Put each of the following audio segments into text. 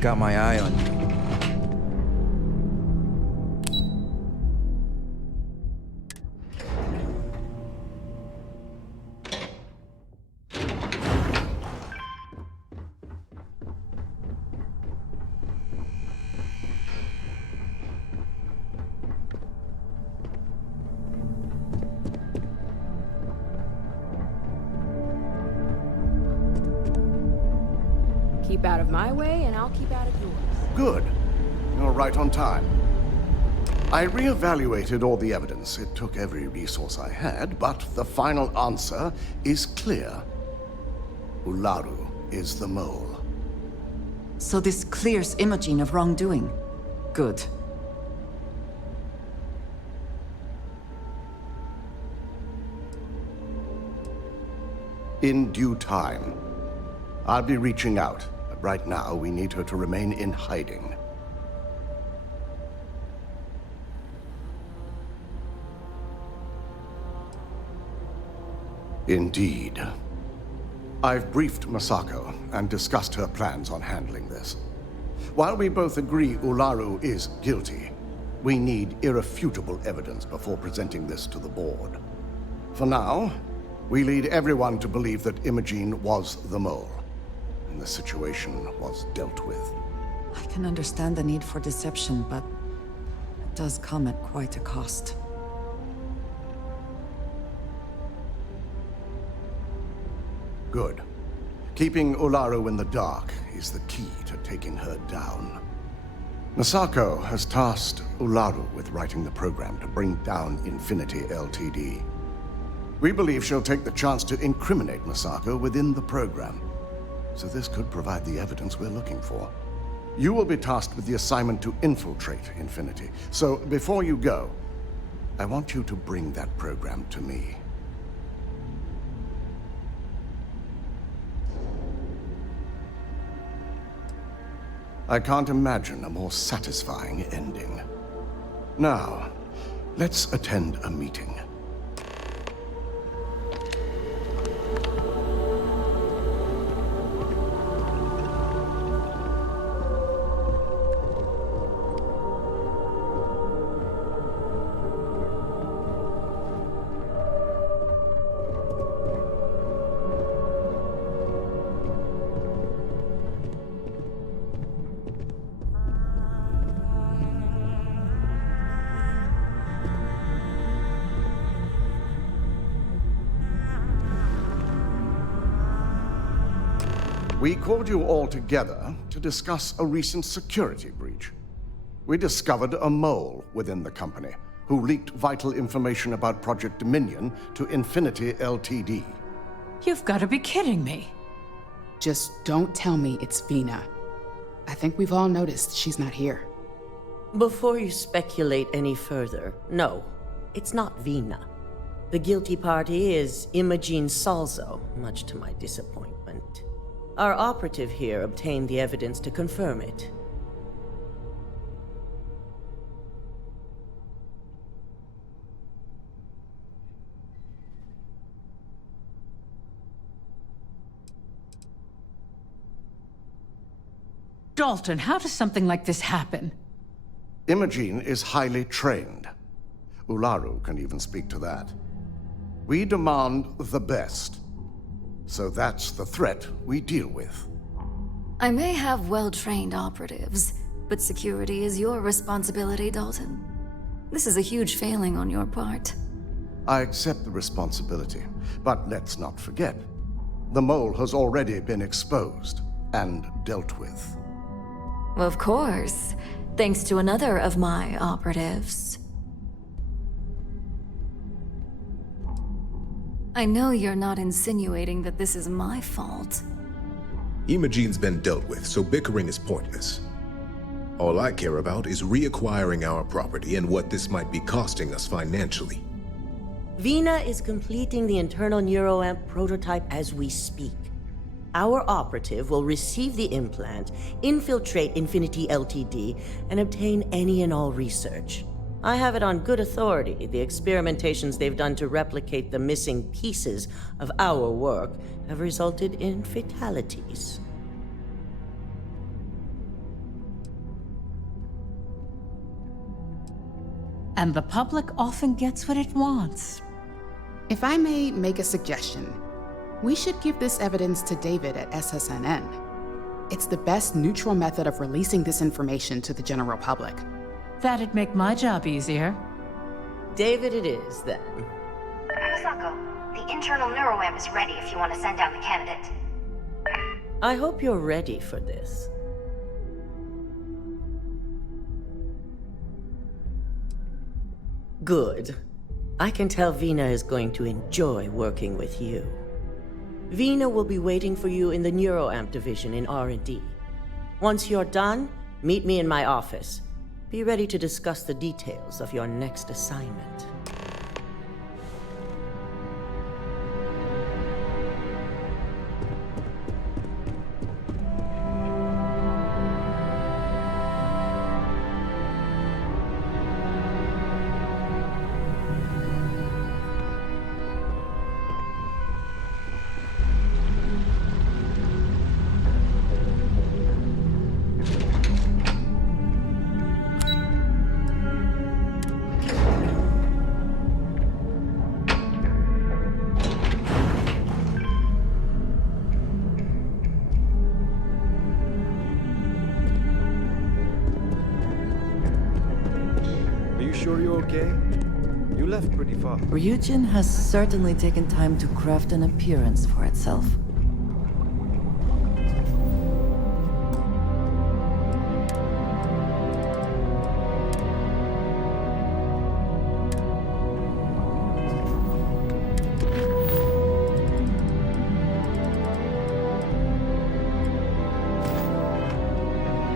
Got my eye on you. Keep out of my way, and I'll keep out of yours. Good. You're right on time. I reevaluated all the evidence. It took every resource I had, but the final answer is clear. Ularu is the mole. So this clears Imogen of wrongdoing. Good. In due time. I'll be reaching out, but right now we need her to remain in hiding. Indeed. I've briefed Masako and discussed her plans on handling this. While we both agree Ularu is guilty, we need irrefutable evidence before presenting this to the board. For now, we lead everyone to believe that Imogen was the mole, and the situation was dealt with. I can understand the need for deception, but it does come at quite a cost. Good. Keeping Ularu in the dark is the key to taking her down. Masako has tasked Ularu with writing the program to bring down Infinity Ltd. We believe she'll take the chance to incriminate Masako within the program, so this could provide the evidence we're looking for. You will be tasked with the assignment to infiltrate Infinity, so before you go, I want you to bring that program to me. I can't imagine a more satisfying ending. Now, let's attend a meeting. We called you all together to discuss a recent security breach. We discovered a mole within the company who leaked vital information about Project Dominion to Infinity Ltd. You've got to be kidding me. Just don't tell me it's Vina. I think we've all noticed she's not here. Before you speculate any further, no, it's not Vina. The guilty party is Imogen Salzo, much to my disappointment. Our operative here obtained the evidence to confirm it. Dalton, how does something like this happen? Imogen is highly trained. Ularu can even speak to that. We demand the best. So that's the threat we deal with. I may have well-trained operatives, but security is your responsibility, Dalton. This is a huge failing on your part. I accept the responsibility, but let's not forget, the mole has already been exposed and dealt with. Of course, thanks to another of my operatives. I know you're not insinuating that this is my fault. Imogen's been dealt with, so bickering is pointless. All I care about is reacquiring our property and what this might be costing us financially. Vina is completing the internal neuroamp prototype as we speak. Our operative will receive the implant, infiltrate Infinity Ltd, and obtain any and all research. I have it on good authority. The experimentations they've done to replicate the missing pieces of our work have resulted in fatalities. And the public often gets what it wants. If I may make a suggestion, we should give this evidence to David at SSNN. It's the best neutral method of releasing this information to the general public. That'd make my job easier. David it is, then. Masako, the internal neuroamp is ready if you want to send down the candidate. I hope you're ready for this. Good. I can tell Vina is going to enjoy working with you. Vina will be waiting for you in the neuroamp division in R&D. Once you're done, meet me in my office. Be ready to discuss the details of your next assignment. Sure you're okay? You left pretty far. Ryujin has certainly taken time to craft an appearance for itself.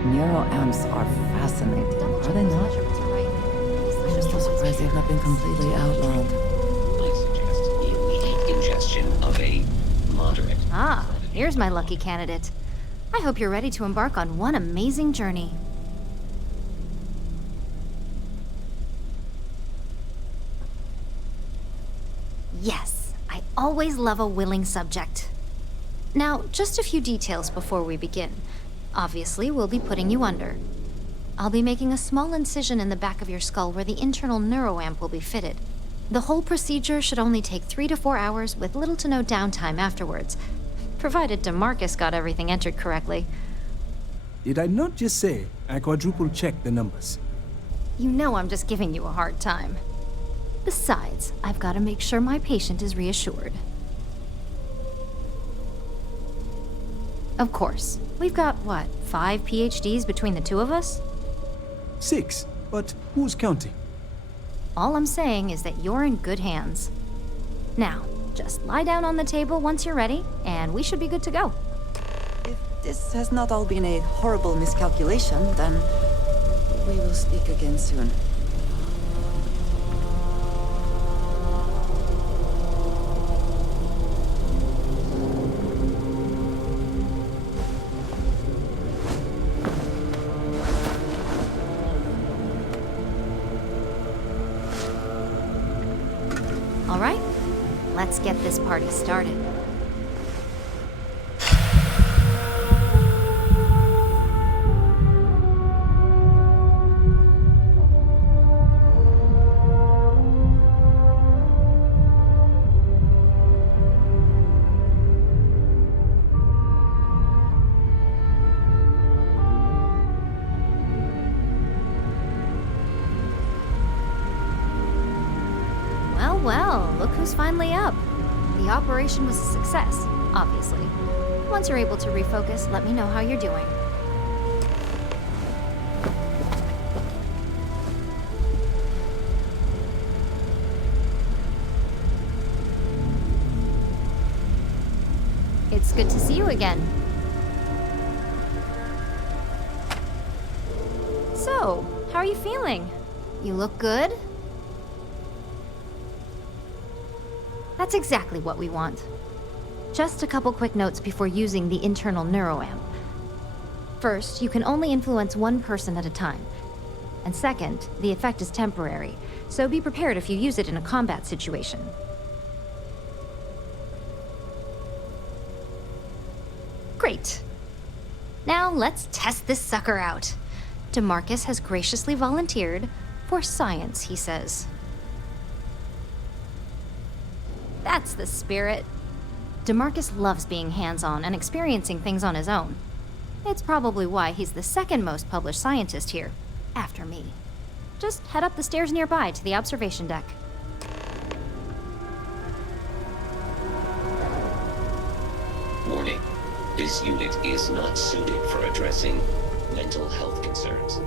Neuroamps are fascinating, are they not? I'm still surprised they've not been completely outlawed. I suggest the immediate ingestion of a moderate. Ah, here's my lucky candidate. I hope you're ready to embark on one amazing journey. Yes, I always love a willing subject. Now, just a few details before we begin. Obviously, we'll be putting you under. I'll be making a small incision in the back of your skull where the internal neuroamp will be fitted. The whole procedure should only take 3 to 4 hours with little to no downtime afterwards, provided DeMarcus got everything entered correctly. Did I not just say I quadruple-checked the numbers? You know I'm just giving you a hard time. Besides, I've got to make sure my patient is reassured. Of course. We've got, what, 5 PhDs between the two of us? 6, but who's counting? All I'm saying is that you're in good hands. Now, just lie down on the table once you're ready, and we should be good to go. If this has not all been a horrible miscalculation, then we will speak again soon. All right, let's get this party started. Well, look who's finally up. The operation was a success, obviously. Once you're able to refocus, let me know how you're doing. It's good to see you again. So, how are you feeling? You look good? That's exactly what we want. Just a couple quick notes before using the internal neuroamp. First, you can only influence one person at a time. And second, the effect is temporary, so be prepared if you use it in a combat situation. Great. Now let's test this sucker out. DeMarcus has graciously volunteered, For science, he says. That's the spirit. DeMarcus loves being hands-on and experiencing things on his own. It's probably why he's the second most published scientist here, after me. Just head up the stairs nearby to the observation deck. Warning. This unit is not suited for addressing mental health concerns.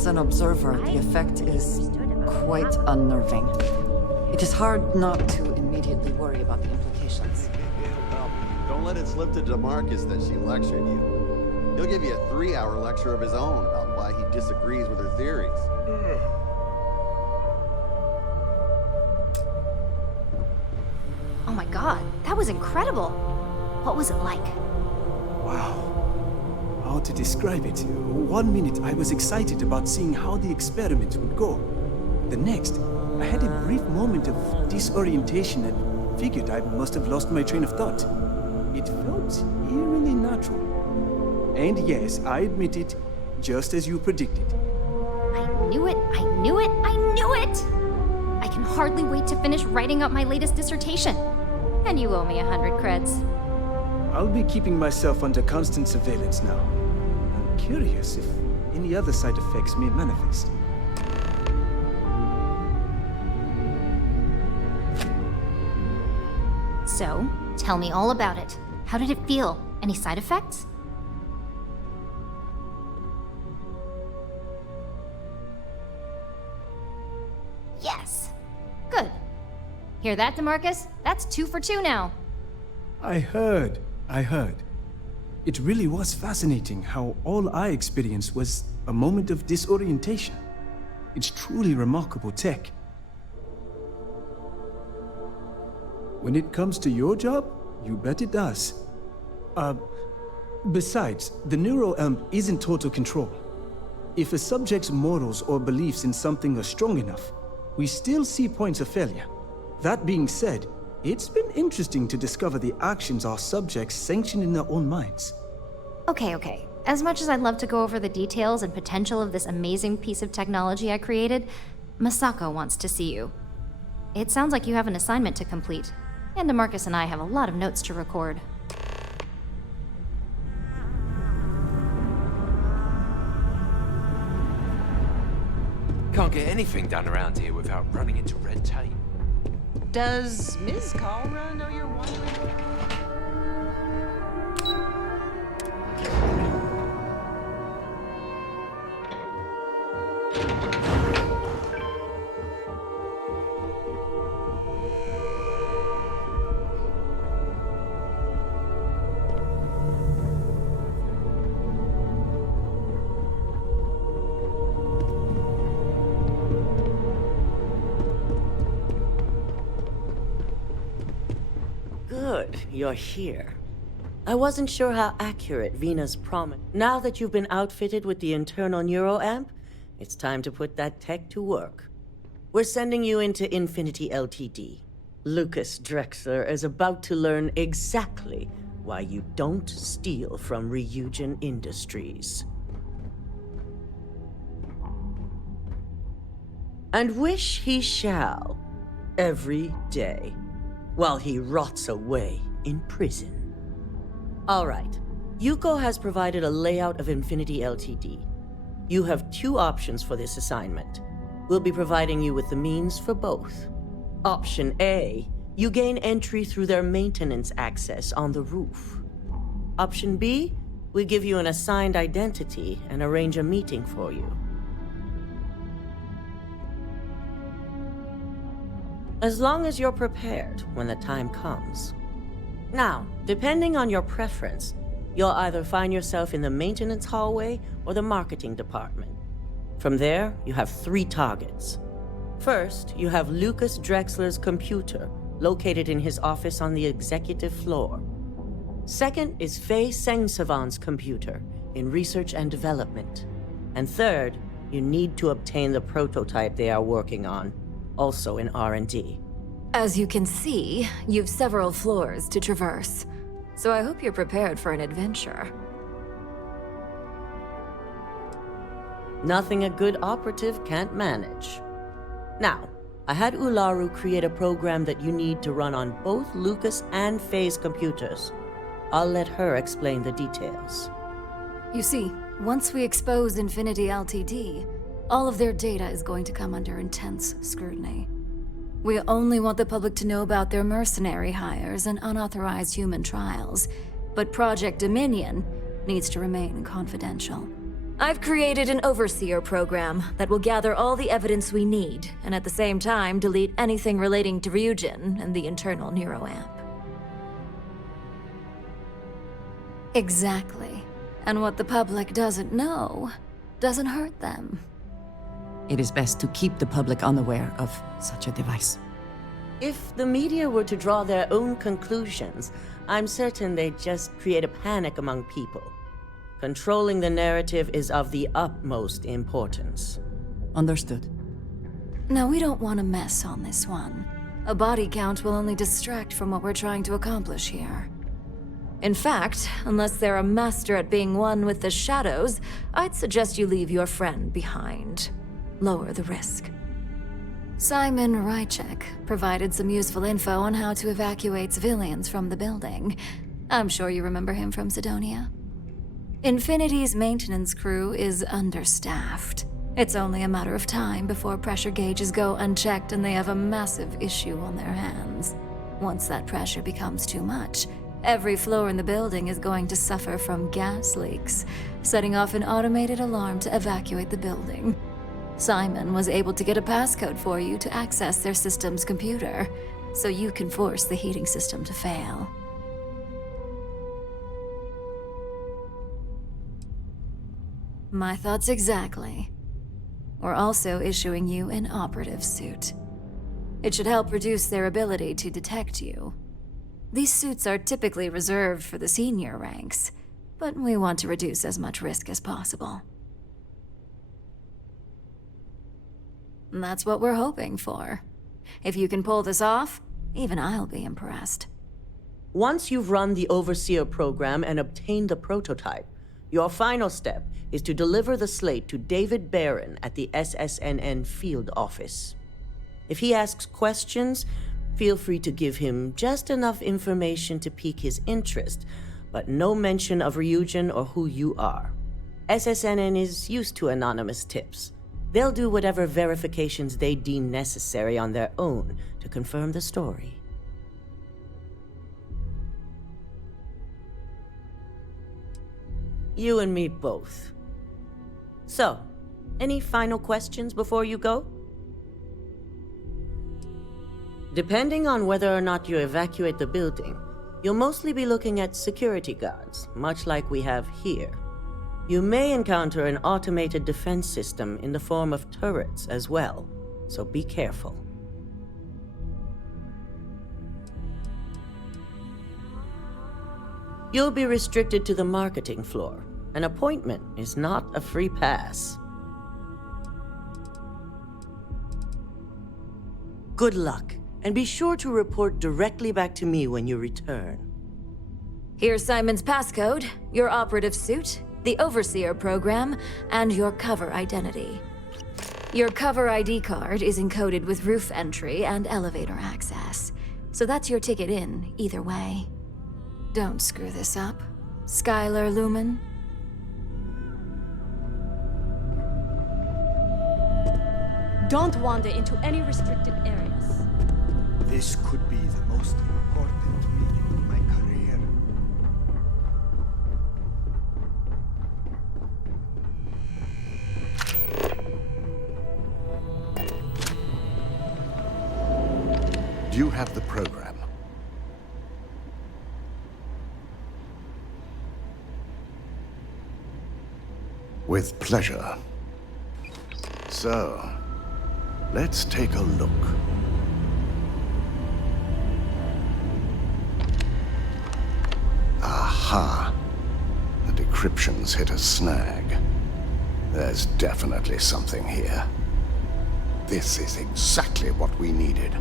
As an observer, the effect is quite unnerving. It is hard not to immediately worry about the implications. Well, don't let it slip to DeMarcus that she lectured you. He'll give you a 3-hour lecture of his own about why he disagrees with her theories. Oh my god, that was incredible. What was it like? Wow. How to describe it? 1 minute I was excited about seeing how the experiment would go. The next, I had a brief moment of disorientation and figured I must have lost my train of thought. It felt eerily natural. And yes, I admit it, just as you predicted. I knew it, I knew it, I knew it! I can hardly wait to finish writing up my latest dissertation. And you owe me 100 creds. I'll be keeping myself under constant surveillance now. I'm curious if any other side effects may manifest. So, tell me all about it. How did it feel? Any side effects? Yes. Good. Hear that, DeMarcus? That's 2 for 2 now. I heard. It really was fascinating how all I experienced was a moment of disorientation. It's truly remarkable tech. When it comes to your job, you bet it does. Besides, the neuroamp is in total control. If a subject's morals or beliefs in something are strong enough, we still see points of failure. That being said, it's been interesting to discover the actions our subjects sanction in their own minds. Okay. As much as I'd love to go over the details and potential of this amazing piece of technology I created, Masako wants to see you. It sounds like you have an assignment to complete, and DeMarcus and I have a lot of notes to record. Can't get anything done around here without running into red tape. Does Ms. Kalra know you're wandering? Good, you're here. I wasn't sure how accurate Vina's promise. Now that you've been outfitted with the internal neuroamp, it's time to put that tech to work. We're sending you into Infinity Ltd. Lucas Drexler is about to learn exactly why you don't steal from Ryujin Industries. And wish he shall, every day, while he rots away in prison. All right, Yuko has provided a layout of Infinity Ltd. You have 2 options for this assignment. We'll be providing you with the means for both. Option A, you gain entry through their maintenance access on the roof. Option B, we give you an assigned identity and arrange a meeting for you. As long as you're prepared when the time comes. Now, depending on your preference, you'll either find yourself in the maintenance hallway or the marketing department. From there, you have 3 targets. First, you have Lucas Drexler's computer, located in his office on the executive floor. Second is Faye Sengsavan's computer, in research and development. And third, you need to obtain the prototype they are working on, also in R&D. As you can see, you've several floors to traverse, so I hope you're prepared for an adventure. Nothing a good operative can't manage. Now, I had Ularu create a program that you need to run on both Lucas and Faye's computers. I'll let her explain the details. You see, once we expose Infinity Ltd., all of their data is going to come under intense scrutiny. We only want the public to know about their mercenary hires and unauthorized human trials, but Project Dominion needs to remain confidential. I've created an overseer program that will gather all the evidence we need, and at the same time delete anything relating to Ryujin and the internal neuroamp. Exactly. And what the public doesn't know doesn't hurt them. It is best to keep the public unaware of such a device. If the media were to draw their own conclusions, I'm certain they'd just create a panic among people. Controlling the narrative is of the utmost importance. Understood. No, we don't want to mess on this one. A body count will only distract from what we're trying to accomplish here. In fact, unless they're a master at being one with the shadows, I'd suggest you leave your friend behind. Lower the risk. Simon Rychek provided some useful info on how to evacuate civilians from the building. I'm sure you remember him from Sidonia. Infinity's maintenance crew is understaffed. It's only a matter of time before pressure gauges go unchecked and they have a massive issue on their hands. Once that pressure becomes too much, every floor in the building is going to suffer from gas leaks, setting off an automated alarm to evacuate the building. Simon was able to get a passcode for you to access their system's computer, so you can force the heating system to fail. My thoughts exactly. We're also issuing you an operative suit. It should help reduce their ability to detect you. These suits are typically reserved for the senior ranks, but we want to reduce as much risk as possible. And that's what we're hoping for. If you can pull this off, even I'll be impressed. Once you've run the Overseer program and obtained the prototype, your final step is to deliver the slate to David Barron at the SSNN field office. If he asks questions, feel free to give him just enough information to pique his interest, but no mention of Ryujin or who you are. SSNN is used to anonymous tips. They'll do whatever verifications they deem necessary on their own to confirm the story. You and me both. So, any final questions before you go? Depending on whether or not you evacuate the building, you'll mostly be looking at security guards, much like we have here. You may encounter an automated defense system in the form of turrets as well, so be careful. You'll be restricted to the marketing floor. An appointment is not a free pass. Good luck, and be sure to report directly back to me when you return. Here's Simon's passcode, your operative suit, the Overseer program, and your cover identity. Your cover ID card is encoded with roof entry and elevator access, so that's your ticket in, either way. Don't screw this up, Skylar Lumen. Don't wander into any restricted areas. This could be the most important meeting of my career. Do you have the program? With pleasure. So, let's take a look. Aha! The decryption's hit a snag. There's definitely something here. This is exactly what we needed.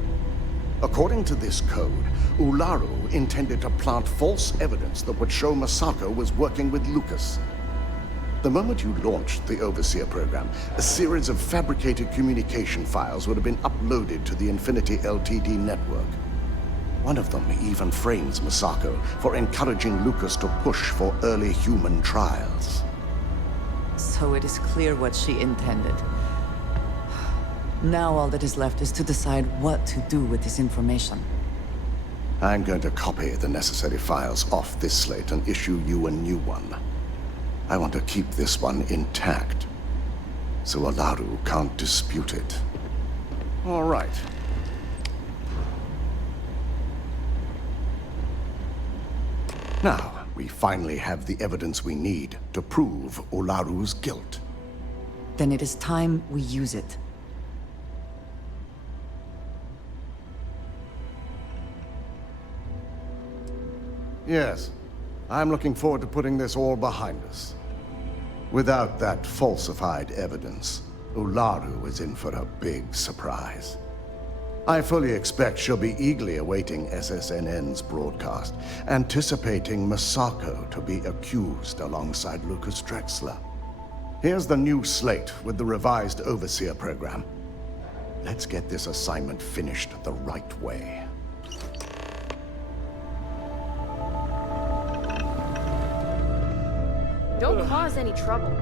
According to this code, Ularu intended to plant false evidence that would show Masako was working with Lucas. The moment you launched the Overseer program, a series of fabricated communication files would have been uploaded to the Infinity Ltd network. One of them even frames Masako for encouraging Lucas to push for early human trials. So it is clear what she intended. Now all that is left is to decide what to do with this information. I'm going to copy the necessary files off this slate and issue you a new one. I want to keep this one intact, so Olaru can't dispute it. All right. Now, we finally have the evidence we need to prove Olaru's guilt. Then it is time we use it. Yes, I'm looking forward to putting this all behind us. Without that falsified evidence, Ularu is in for a big surprise. I fully expect she'll be eagerly awaiting SSNN's broadcast, anticipating Masako to be accused alongside Lucas Drexler. Here's the new slate with the revised Overseer program. Let's get this assignment finished the right way. Don't cause any trouble.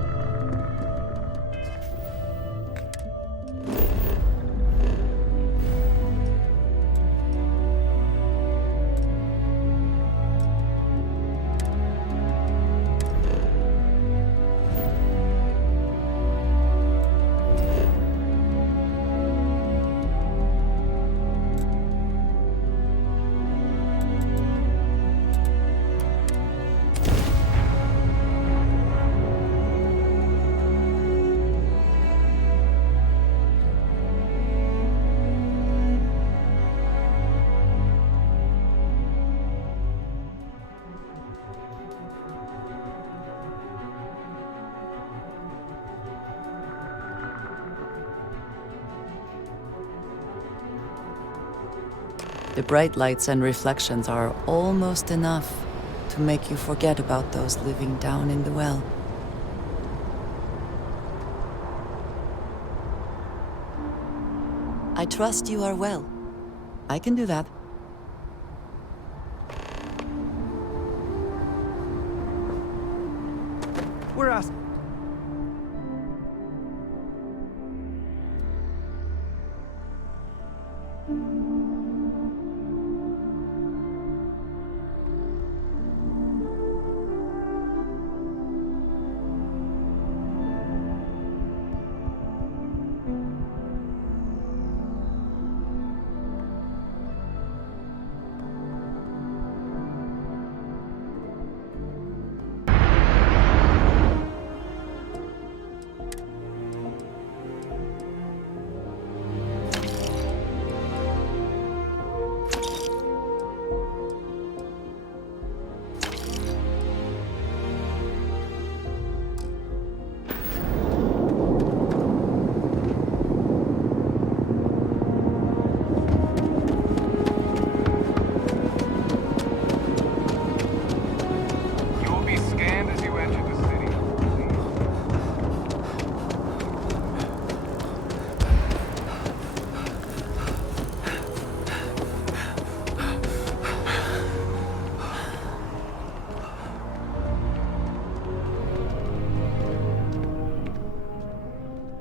The bright lights and reflections are almost enough to make you forget about those living down in the well. I trust you are well. I can do that. We're asking.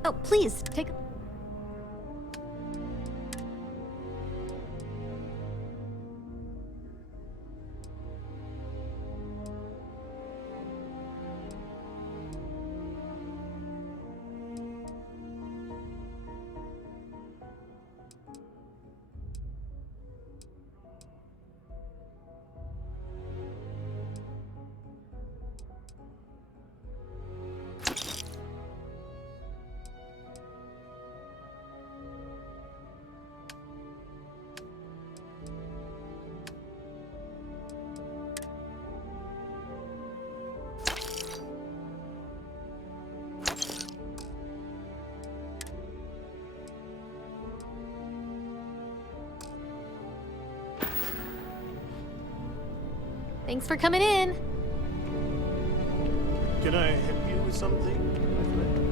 Oh, please, take... Thanks for coming in. Can I help you with something, my friend?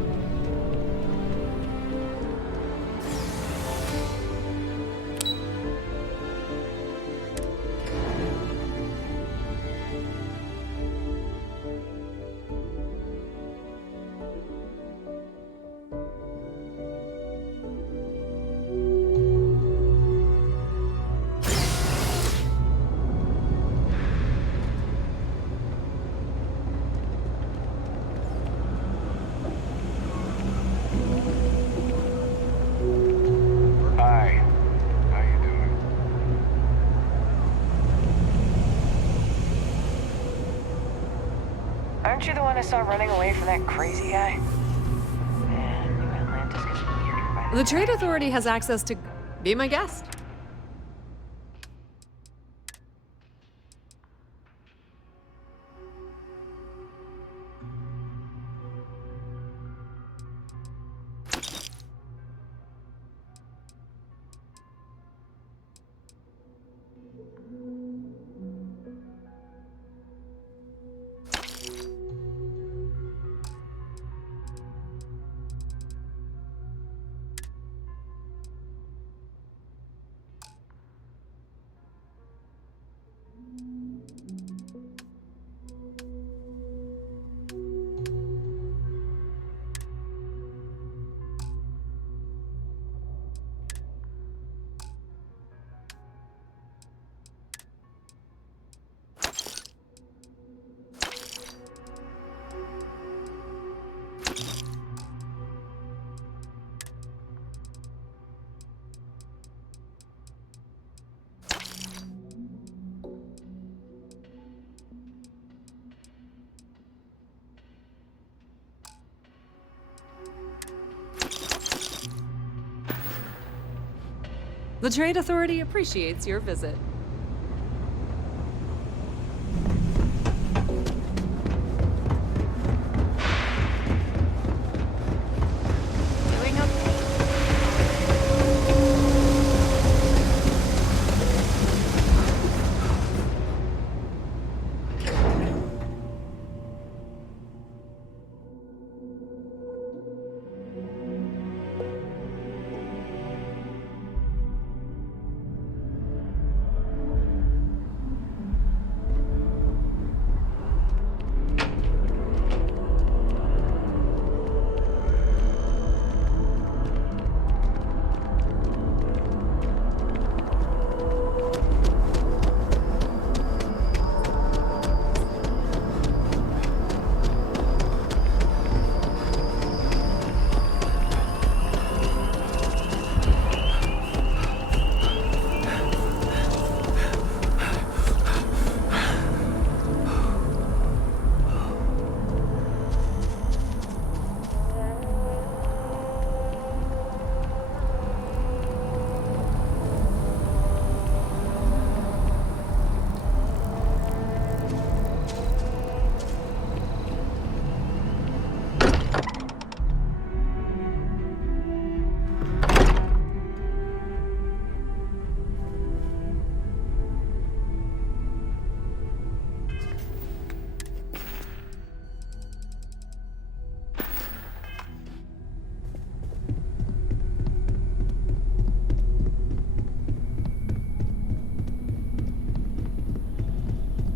stop running away from that crazy guy? Man, New Atlantis gets weirder by The Trade Authority has access to... Be my guest. The Trade Authority appreciates your visit. Doing okay.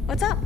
What's up?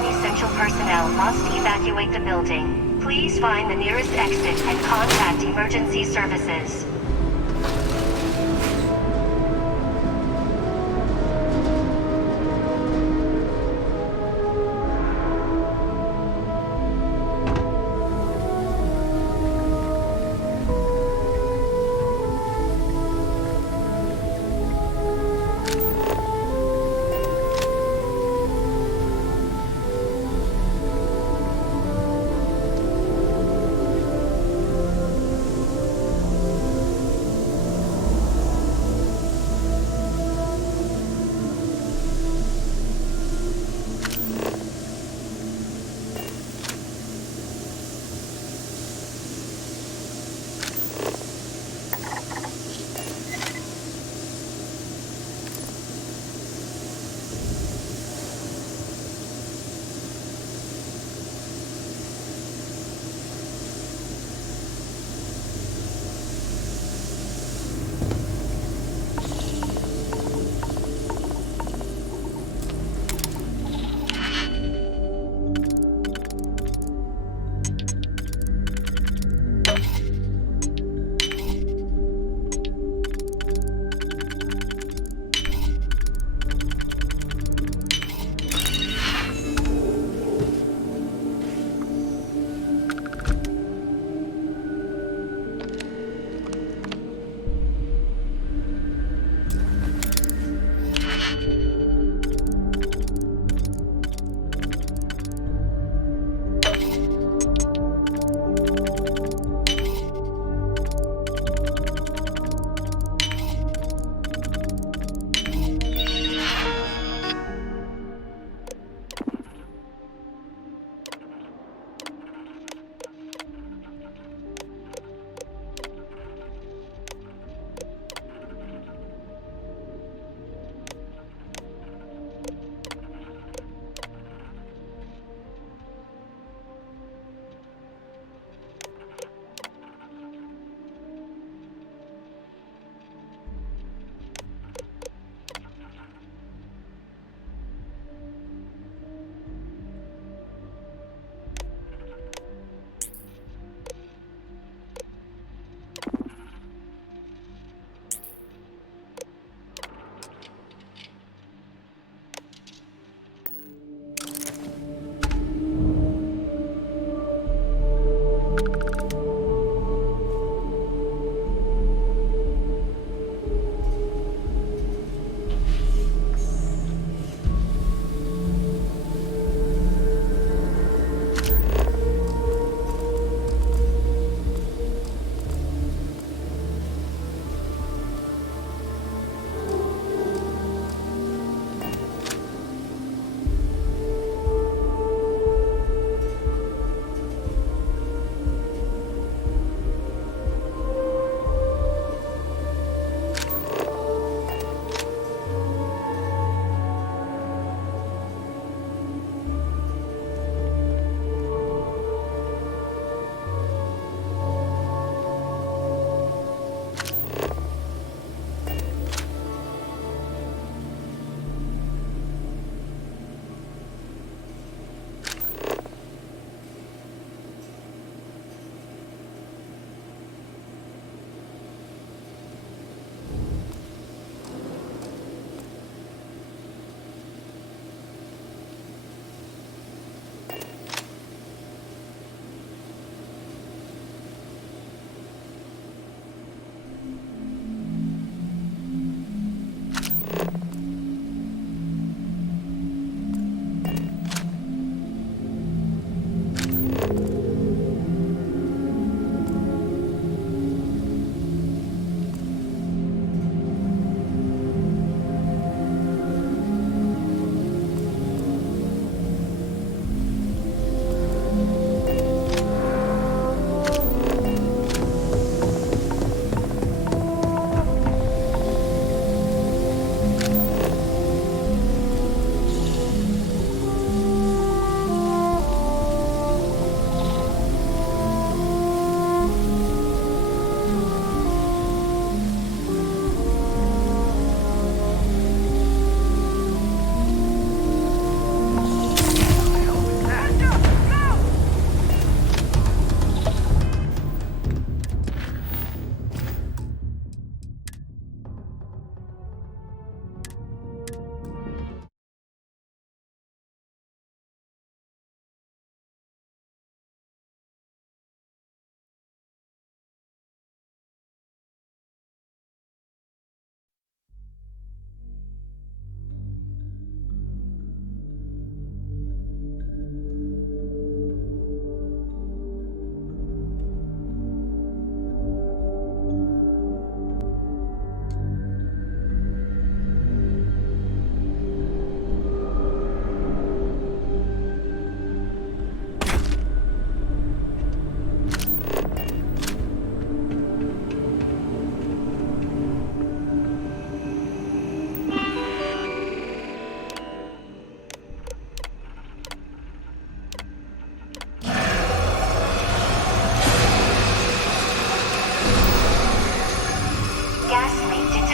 non-essential personnel must evacuate the building. Please find the nearest exit and contact emergency services.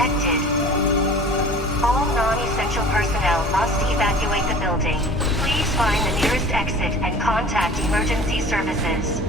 detected. All non-essential personnel must evacuate the building. Please find the nearest exit and contact emergency services.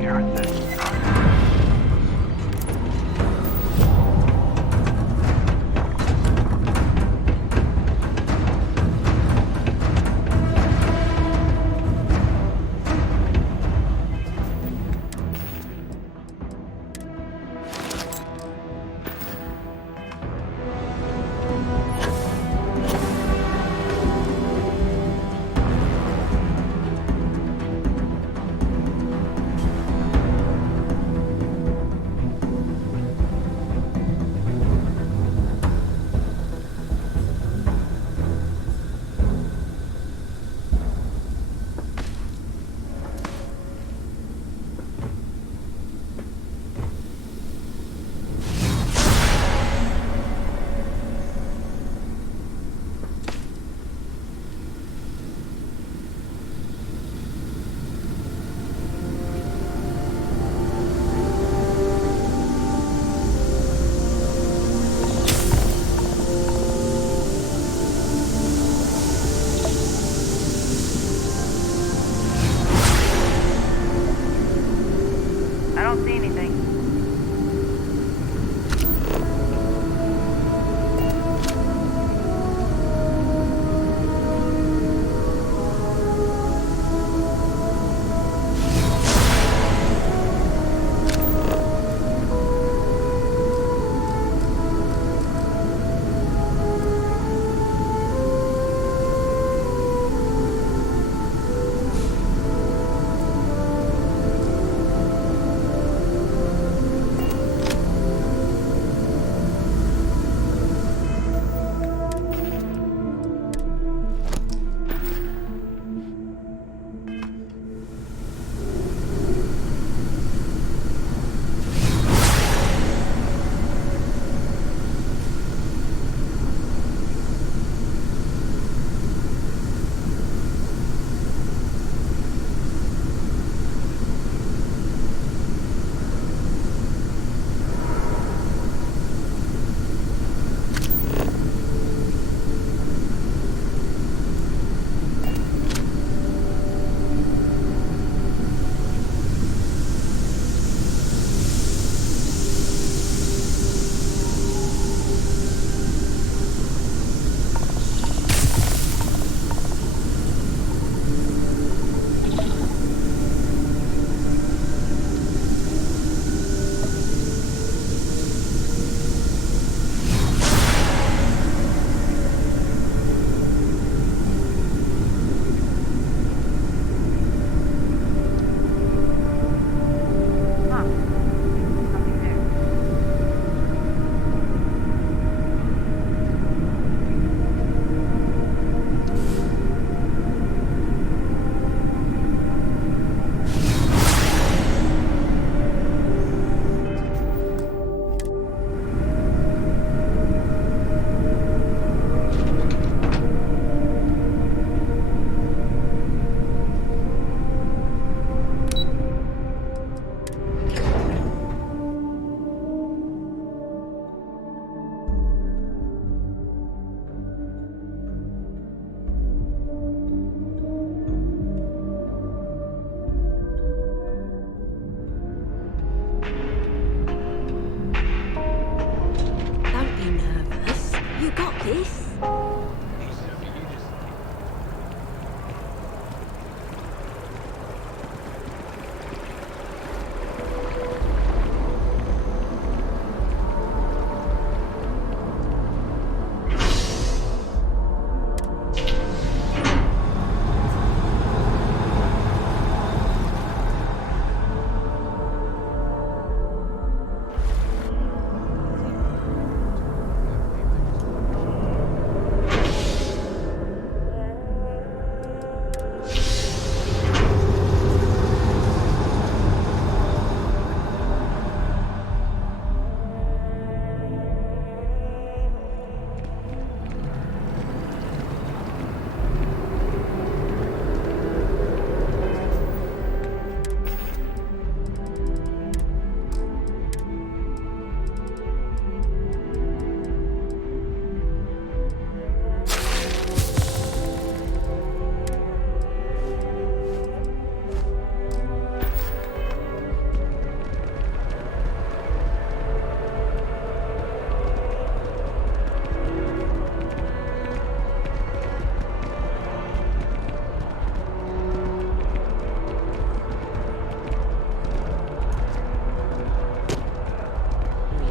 Here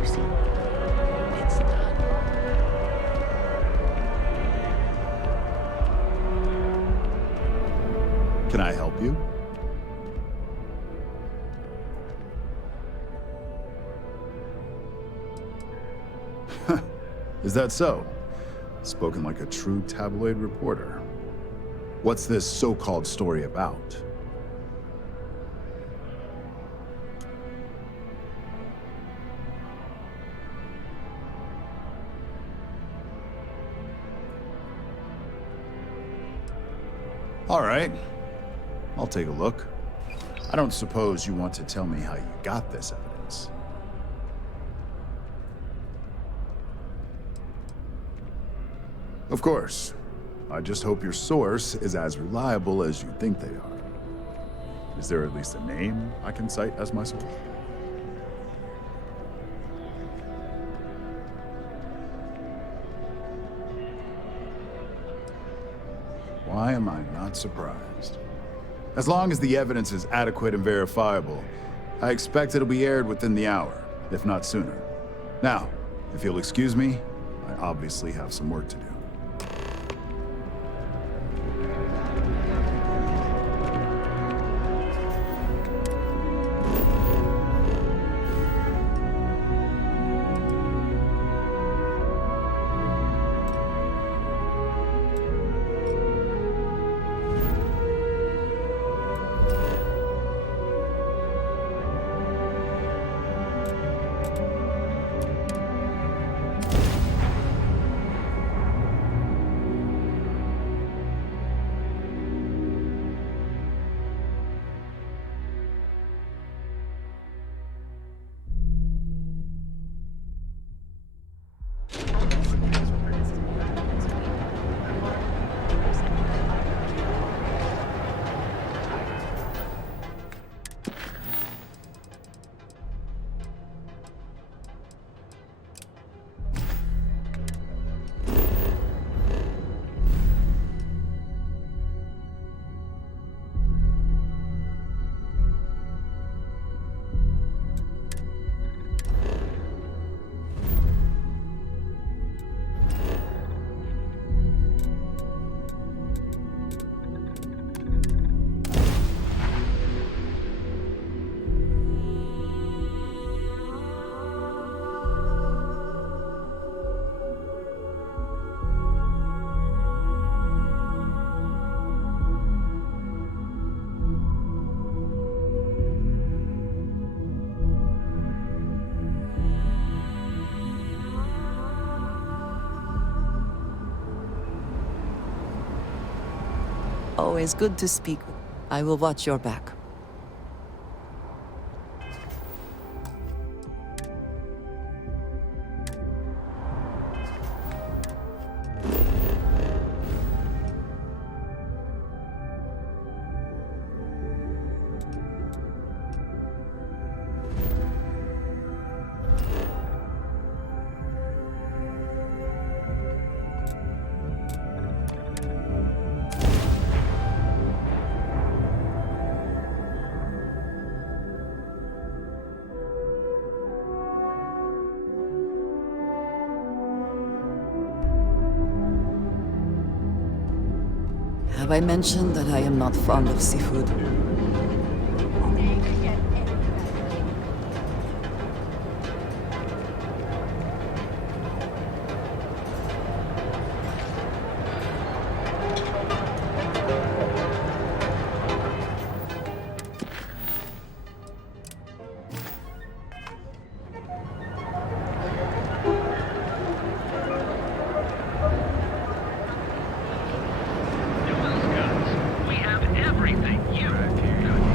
see. It's not. Can I help you? Is that so? Spoken like a true tabloid reporter. What's this so-called story about? All right. I'll take a look. I don't suppose you want to tell me how you got this evidence. Of course. I just hope your source is as reliable as you think they are. Is there at least a name I can cite as my source? Why am I not surprised? As long as the evidence is adequate and verifiable, I expect it'll be aired within the hour, if not sooner. Now, if you'll excuse me, I obviously have some work to do. Always good to speak. I will watch your back. Have I mentioned that I am not fond of seafood? We have everything you could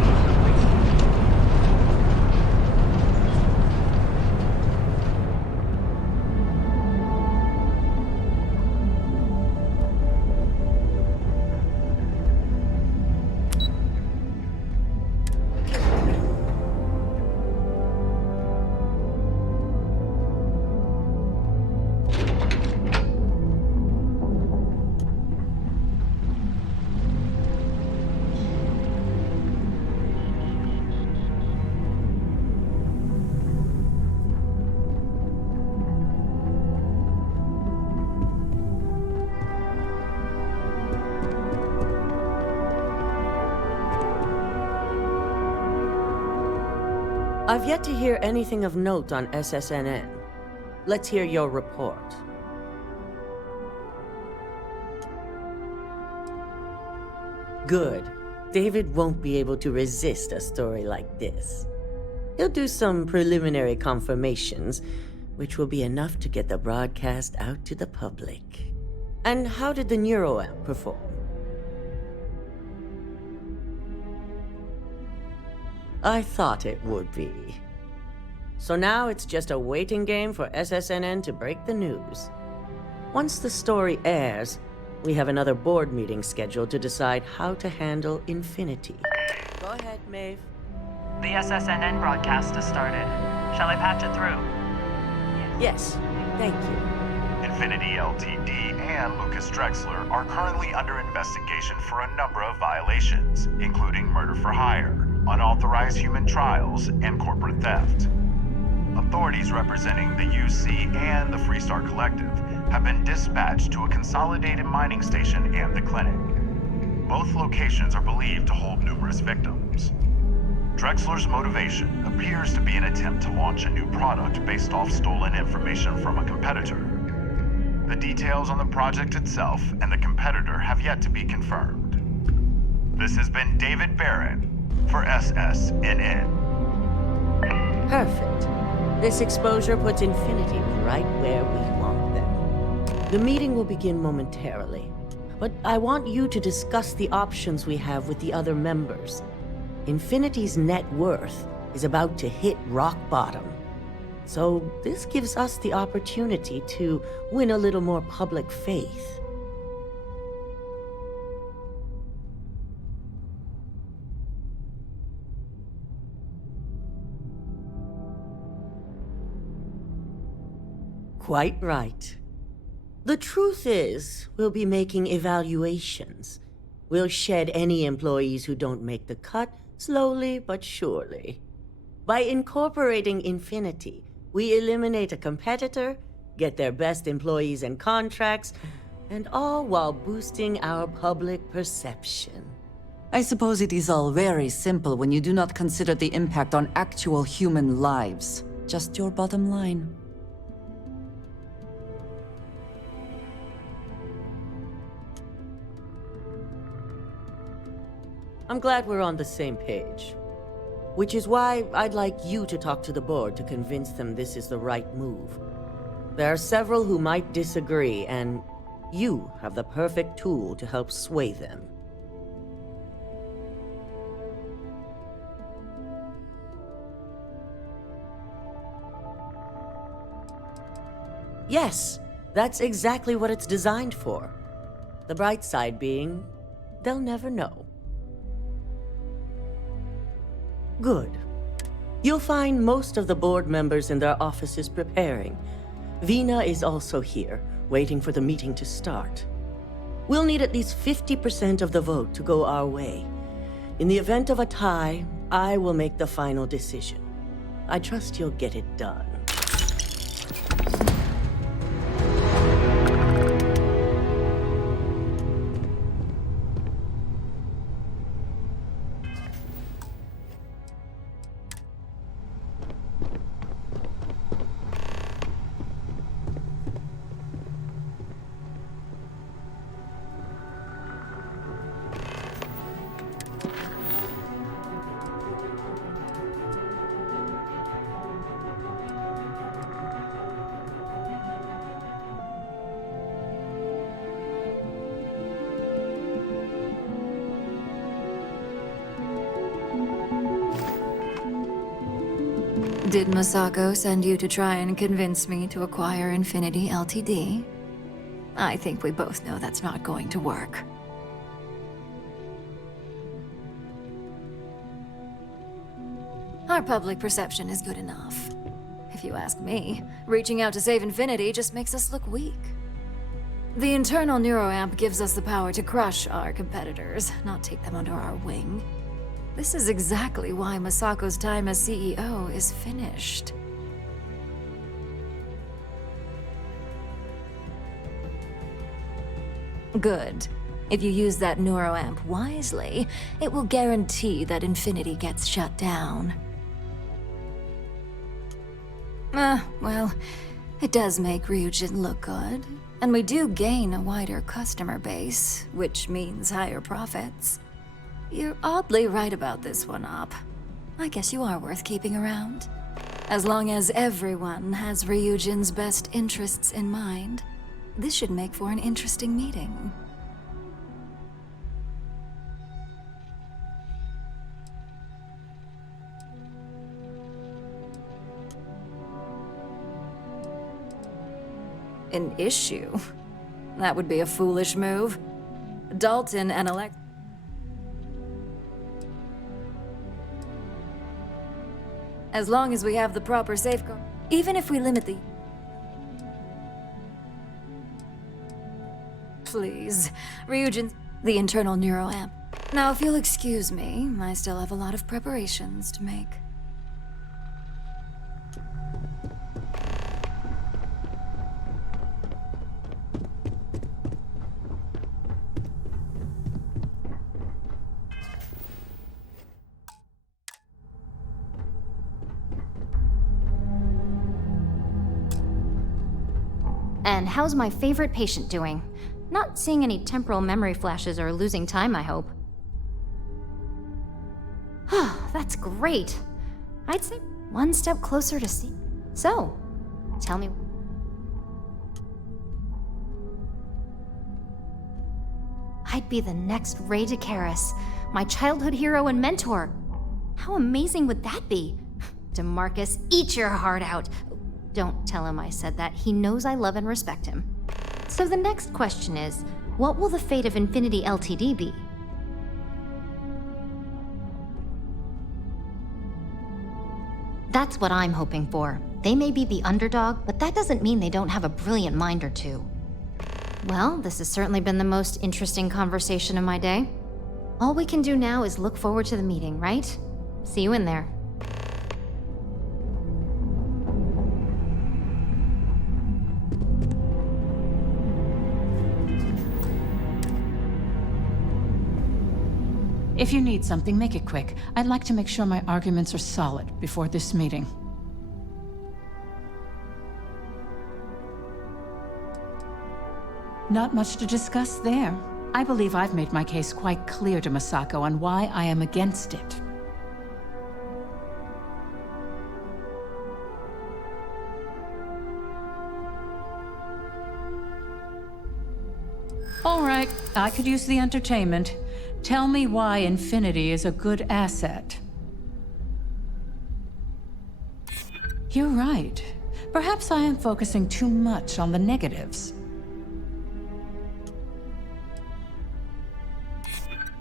I've yet to hear anything of note on SSNN. Let's hear your report. Good. David won't be able to resist a story like this. He'll do some preliminary confirmations, which will be enough to get the broadcast out to the public. And how did the NeuroAmp perform? I thought it would be. So now it's just a waiting game for SSNN to break the news. Once the story airs, we have another board meeting scheduled to decide how to handle Infinity. Go ahead, Maeve. The SSNN broadcast has started. Shall I patch it through? Yes, thank you. Infinity Ltd. and Lucas Drexler are currently under investigation for a number of violations, including murder for hire, unauthorized human trials, and corporate theft. Authorities representing the UC and the Freestar Collective have been dispatched to a consolidated mining station and the clinic. Both locations are believed to hold numerous victims. Drexler's motivation appears to be an attempt to launch a new product based off stolen information from a competitor. The details on the project itself and the competitor have yet to be confirmed. This has been David Barron for SSNN. Perfect. This exposure puts Infinity right where we want them. The meeting will begin momentarily, but I want you to discuss the options we have with the other members. Infinity's net worth is about to hit rock bottom. So this gives us the opportunity to win a little more public faith. Quite right. The truth is, we'll be making evaluations. We'll shed any employees who don't make the cut, slowly but surely. By incorporating Infinity, we eliminate a competitor, get their best employees and contracts, and all while boosting our public perception. I suppose it is all very simple when you do not consider the impact on actual human lives. Just your bottom line. I'm glad we're on the same page. Which is why I'd like you to talk to the board to convince them this is the right move. There are several who might disagree, and you have the perfect tool to help sway them. Yes, that's exactly what it's designed for. The bright side being, they'll never know. Good. You'll find most of the board members in their offices preparing. Vina is also here, waiting for the meeting to start. We'll need at least 50% of the vote to go our way. In the event of a tie, I will make the final decision. I trust you'll get it done. Did Masako send you to try and convince me to acquire Infinity Ltd? I think we both know that's not going to work. Our public perception is good enough. If you ask me, reaching out to save Infinity just makes us look weak. The internal NeuroAmp gives us the power to crush our competitors, not take them under our wing. This is exactly why Masako's time as CEO is finished. Good. If you use that NeuroAmp wisely, it will guarantee that Infinity gets shut down. Well, it does make Ryujin look good. And we do gain a wider customer base, which means higher profits. You're oddly right about this one, Op. I guess you are worth keeping around. As long as everyone has Ryujin's best interests in mind, this should make for an interesting meeting. An issue? That would be a foolish move. Dalton and Alex... As long as we have the proper safeguard. Even if we limit the... Please. Ryujin... The internal neuroamp. Now, if you'll excuse me, I still have a lot of preparations to make. And how's my favorite patient doing? Not seeing any temporal memory flashes or losing time, I hope. That's great. I'd say one step closer to see. So, tell me. I'd be the next Ray DeCaris, my childhood hero and mentor. How amazing would that be? DeMarcus, eat your heart out. Don't tell him I said that. He knows I love and respect him. So the next question is, what will the fate of Infinity LTD be? That's what I'm hoping for. They may be the underdog, but that doesn't mean they don't have a brilliant mind or two. Well, this has certainly been the most interesting conversation of my day. All we can do now is look forward to the meeting, right? See you in there. If you need something, make it quick. I'd like to make sure my arguments are solid before this meeting. Not much to discuss there. I believe I've made my case quite clear to Masako on why I am against it. All right, I could use the entertainment. Tell me why Infinity is a good asset. You're right. Perhaps I am focusing too much on the negatives.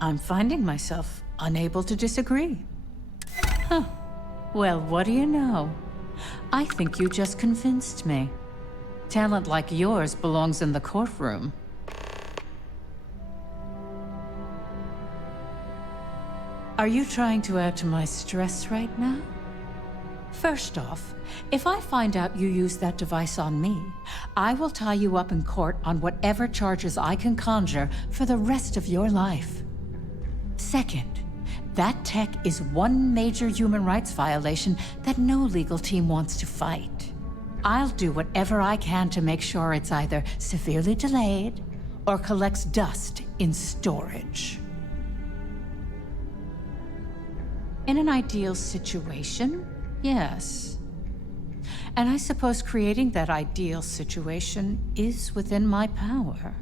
I'm finding myself unable to disagree. Huh. Well, what do you know? I think you just convinced me. Talent like yours belongs in the courtroom. Are you trying to add to my stress right now? First off, if I find out you used that device on me, I will tie you up in court on whatever charges I can conjure for the rest of your life. Second, that tech is one major human rights violation that no legal team wants to fight. I'll do whatever I can to make sure it's either severely delayed or collects dust in storage. In an ideal situation, yes. And I suppose creating that ideal situation is within my power.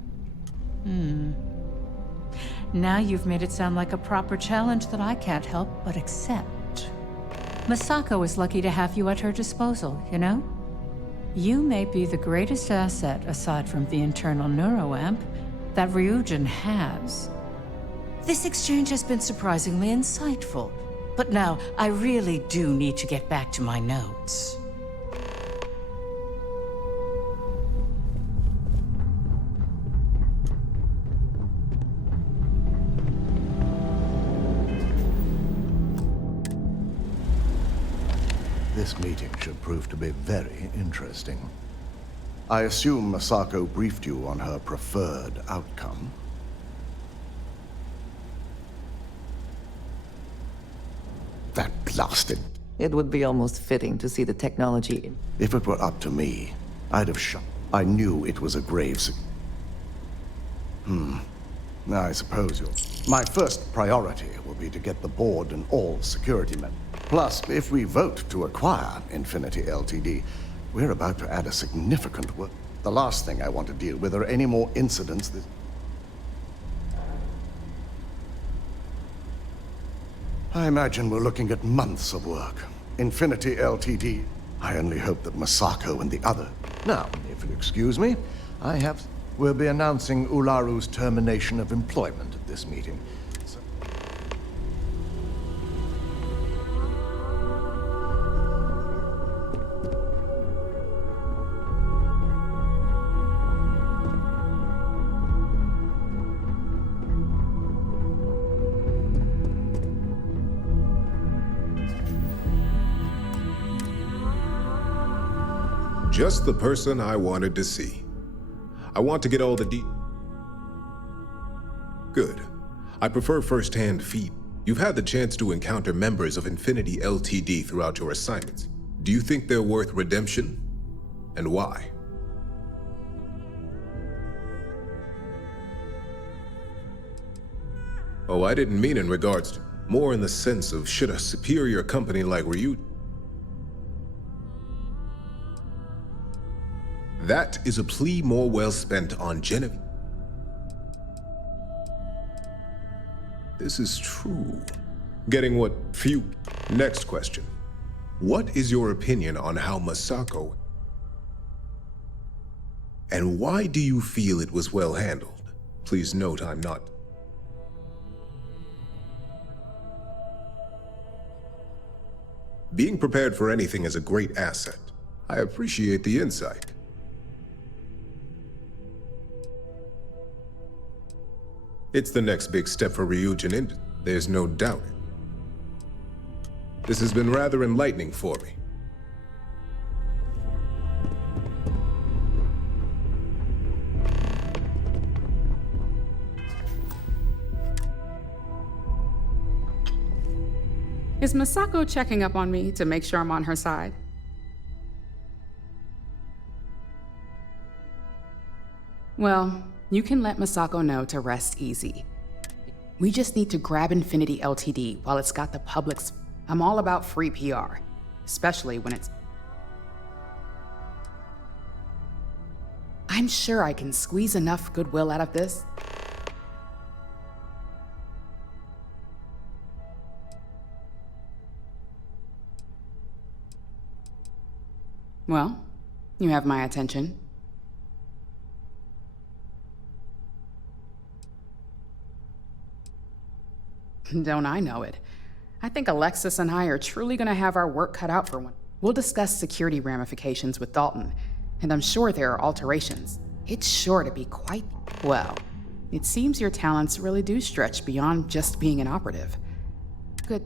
Now you've made it sound like a proper challenge that I can't help but accept. Masako is lucky to have you at her disposal, you know? You may be the greatest asset, aside from the internal neuroamp, that Ryujin has. This exchange has been surprisingly insightful. But now, I really do need to get back to my notes. This meeting should prove to be very interesting. I assume Masako briefed you on her preferred outcome. That blasted... It would be almost fitting to see the technology. If it were up to me, I'd have shot. I knew it was a grave. I suppose you'll. My first priority will be to get the board and all security men. Plus, if we vote to acquire Infinity Ltd, we're about to add a significant work. The last thing I want to deal with are any more incidents that... I imagine we're looking at months of work. Infinity Ltd. I only hope that Masako and the other... Now, if you'll excuse me, we'll be announcing Ularu's termination of employment at this meeting. Just the person I wanted to see. I want to get all the Good. I prefer first-hand feed. You've had the chance to encounter members of Infinity Ltd. Throughout your assignments. Do you think they're worth redemption? And why? Oh, I didn't mean in regards to... More in the sense of should a superior company like Ryuji... That is a plea more well spent on Genevieve. This is true. Getting what few... Next question. What is your opinion on how Masako... And why do you feel it was well handled? Please note I'm not... Being prepared for anything is a great asset. I appreciate the insight. It's the next big step for Ryujin, and there's no doubt. This has been rather enlightening for me. Is Masako checking up on me to make sure I'm on her side? Well, you can let Masako know to rest easy. We just need to grab Infinity Ltd. while it's got the public's... I'm all about free PR, especially when it's... I'm sure I can squeeze enough goodwill out of this. Well, you have my attention. Don't I know it? I think Alexis and I are truly gonna have our work cut out for one. We'll discuss security ramifications with Dalton, and I'm sure there are alterations. It's sure to be quite... Well, it seems your talents really do stretch beyond just being an operative. Good.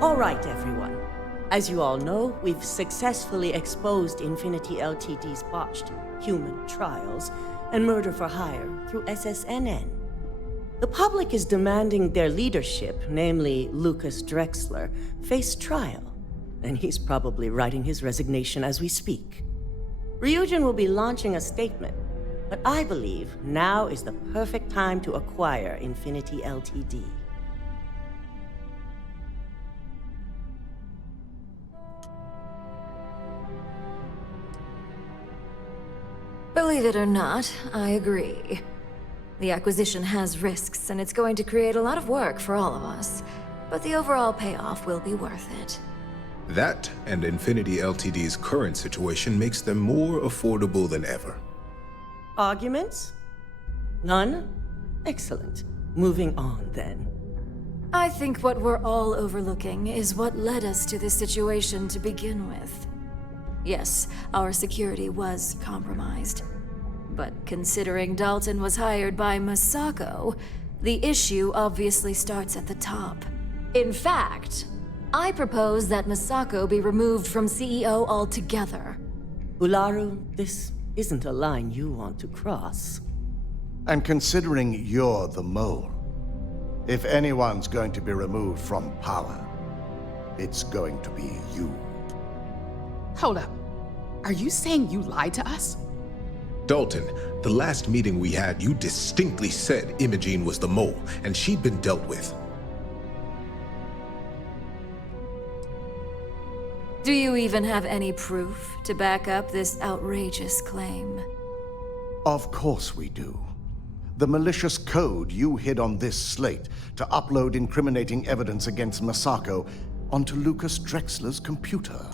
All right, everyone. As you all know, we've successfully exposed Infinity Ltd.'s botched human trials and murder for hire through SSNN. The public is demanding their leadership, namely Lucas Drexler, face trial, and he's probably writing his resignation as we speak. Ryujin will be launching a statement, but I believe now is the perfect time to acquire Infinity Ltd. Believe it or not, I agree. The acquisition has risks, and it's going to create a lot of work for all of us. But the overall payoff will be worth it. That and Infinity Ltd's current situation makes them more affordable than ever. Arguments? None? Excellent. Moving on, then. I think what we're all overlooking is what led us to this situation to begin with. Yes, our security was compromised. But considering Dalton was hired by Masako, the issue obviously starts at the top. In fact, I propose that Masako be removed from CEO altogether. Ularu, this isn't a line you want to cross. And considering you're the mole, if anyone's going to be removed from power, it's going to be you. Hold up. Are you saying you lied to us? Dalton, the last meeting we had, you distinctly said Imogene was the mole, and she'd been dealt with. Do you even have any proof to back up this outrageous claim? Of course we do. The malicious code you hid on this slate to upload incriminating evidence against Masako onto Lucas Drexler's computer.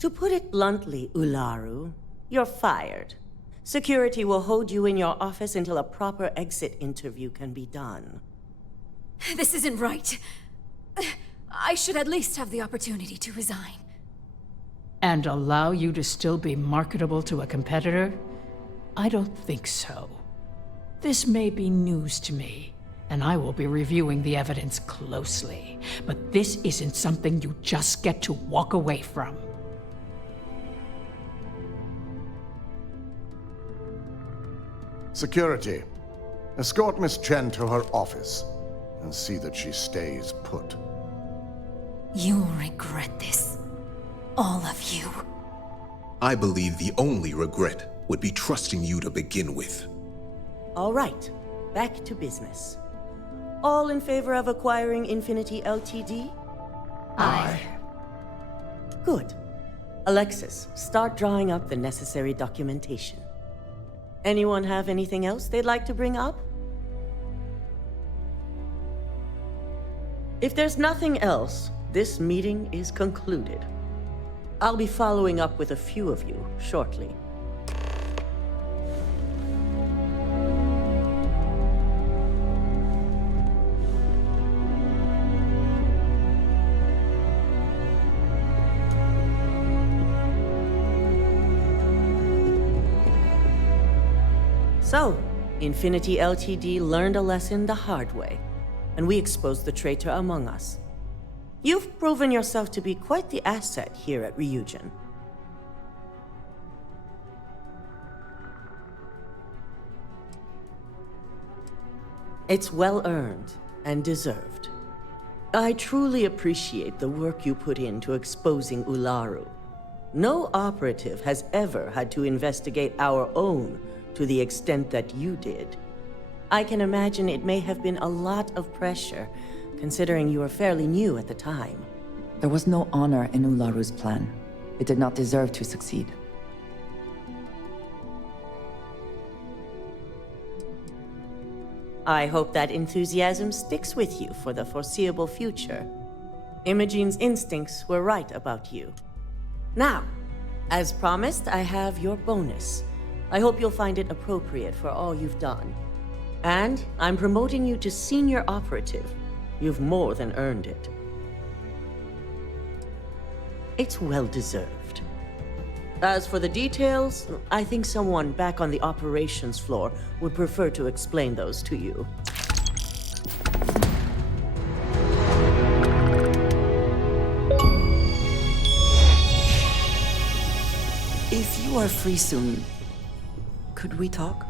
To put it bluntly, Ularu, you're fired. Security will hold you in your office until a proper exit interview can be done. This isn't right. I should at least have the opportunity to resign. And allow you to still be marketable to a competitor? I don't think so. This may be news to me, and I will be reviewing the evidence closely. But this isn't something you just get to walk away from. Security, escort Miss Chen to her office and see that she stays put. You'll regret this. All of you. I believe the only regret would be trusting you to begin with. All right, back to business. All in favor of acquiring Infinity Ltd? Aye. Good. Alexis, start drawing up the necessary documentation. Anyone have anything else they'd like to bring up? If there's nothing else, this meeting is concluded. I'll be following up with a few of you shortly. So, Infinity Ltd learned a lesson the hard way, and we exposed the traitor among us. You've proven yourself to be quite the asset here at Ryujin. It's well earned and deserved. I truly appreciate the work you put into exposing Ularu. No operative has ever had to investigate our own to the extent that you did. I can imagine it may have been a lot of pressure, considering you were fairly new at the time. There was no honor in Ularu's plan. It did not deserve to succeed. I hope that enthusiasm sticks with you for the foreseeable future. Imogene's instincts were right about you. Now, as promised, I have your bonus. I hope you'll find it appropriate for all you've done. And I'm promoting you to senior operative. You've more than earned it. It's well deserved. As for the details, I think someone back on the operations floor would prefer to explain those to you. If you are free soon, could we talk?